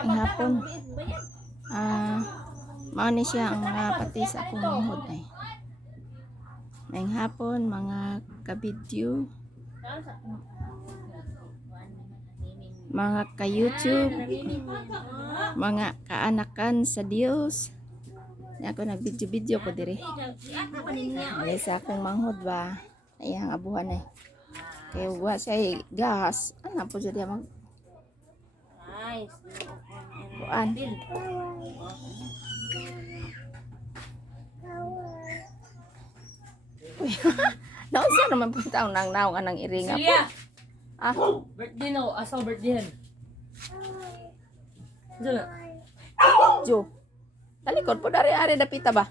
Ang hapon. Mauni siya ang mga pati sa akong manghod ay. Ngayong hapon, mga ka-video, mga ka-YouTube, mga kaanakan sa Dios. Ako nag-video-video ko dire. Ay sa akong manghod ba. Ay ang abuhan ay. Kaya wa say gas. Ano po jud mag buan. Uy. Nausa naman po taong nang naong anang iringa po. Ah, Birthday no, asaw birthday. Diyan. Jo. Talikod po dari ari dapita ba?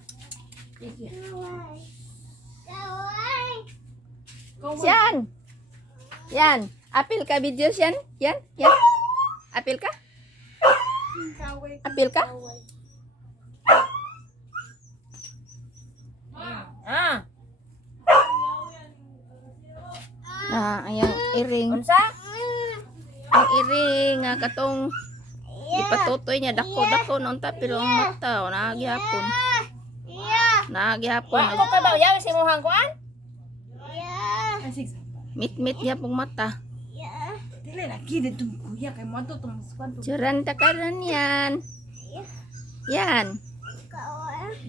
Sian. Yan. Apil ka video siyan? Yan. Yan. Apil ka? Apil ka? Ah. Ayang iring. Unsa? Ang iring nga katong ipatutoy niya dako-dako nunta pero ang mata naagihapon. Naagihapon. Ako ka ba yaw si mohang kuan? Mit-mit yapong mata. Dili lagi dito kuya kay mo to tumuspan to. Juran takaran yan. Yan.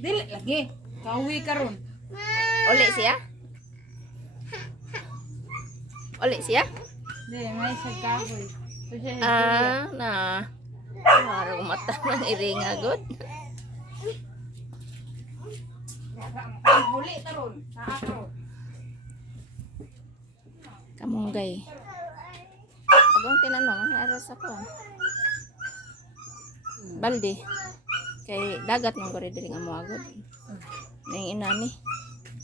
Dili lagi. Kawi karon. Uli siya? Uli siya? Dili may sa kahoy. Na. Marang mata ng iring agad. Huli taron sa ako. Kamunggay. Agong tinanong ang aras ako. Balde. Kay dagat ng gori diri nga moagod. Ning inani.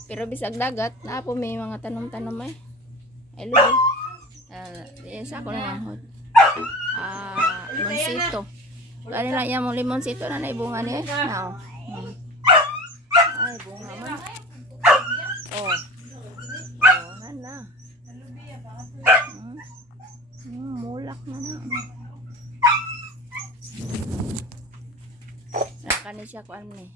Pero bisag dagat, na po may mga tanom-tanom ay. Ay lubi. Sa ako na manghod. Limonsito. Kani lang yan mong limonsito na naibunga niya. Now. Ay, bunga man. Oh. Oh, na. Mulak na na. Nakani siya ko ano ni.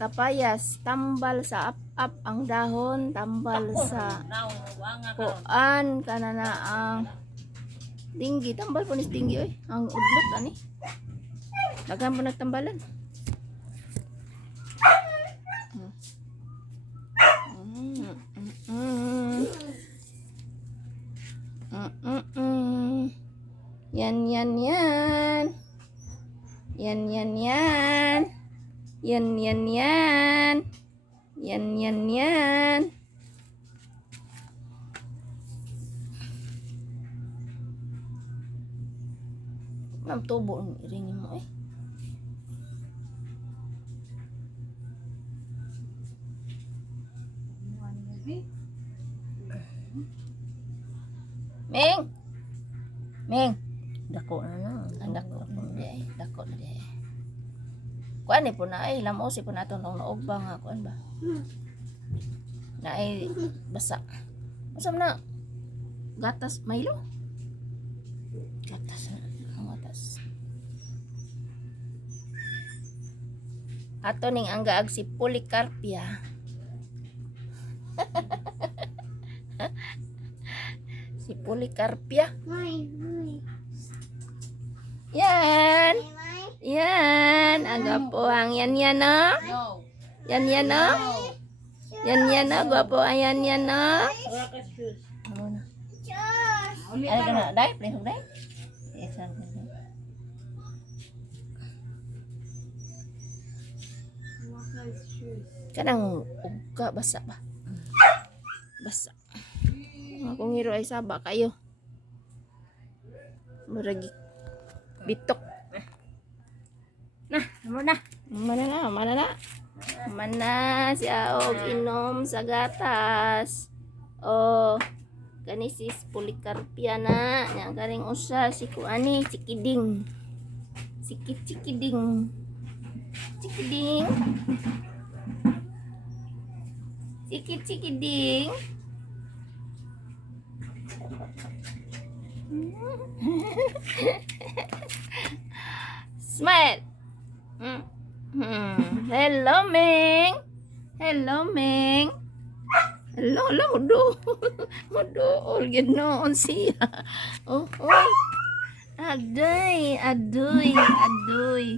Kapayas, tambal sa up ang dahon, tambal sa kuan kanana ang dinggi, tambal po ni dinggi oy, ang udlot ani. Daghan po nagtambalan. Yan. Yan. Mam tubo ang iringin mo eh. Meng. Dako na na. Ang dako na di. Kuan ni po na ay lamos po nato nung naog ba nga kuan ba. Na ay basa. Masam na gatas Milo. Gatas. Ato ning anggaag si Policarpia. Si Policarpia. Yan. Yan. Ang po ang yan no. Yan no. Yan no. Gwapo ang yan no. Ano ka na? Dai? Play hong dai? Yes, kadang ugka basa ba? Basa. Kung hiro ay saba kayo. Murag bitok. Mana siya og inom sa gatas. Oh, kani sis Policarpia na. Nya garing usa si kuani Cikiding. Cikiding. Cikiding. Smile. Hello, Ming. Hello, Ming. Hello, hello, do. Mudo, ganoon siya. Oh, oh. Adoy, adoy, adoy.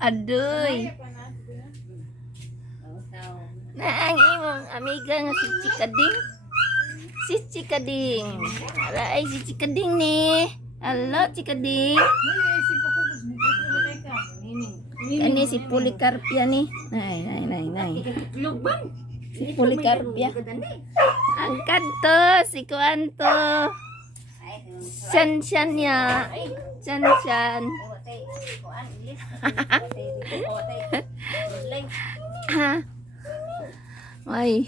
Adoy. Na ang imong amiga nga si Chikading. Si Chikading. Ara ay si Chikading ni. Hello, Chikading. Kani si Policarpia ni. Nay. Si Policarpia. Ang kanto, si Kuanto. Shan ya. Shan. Ha. Ay.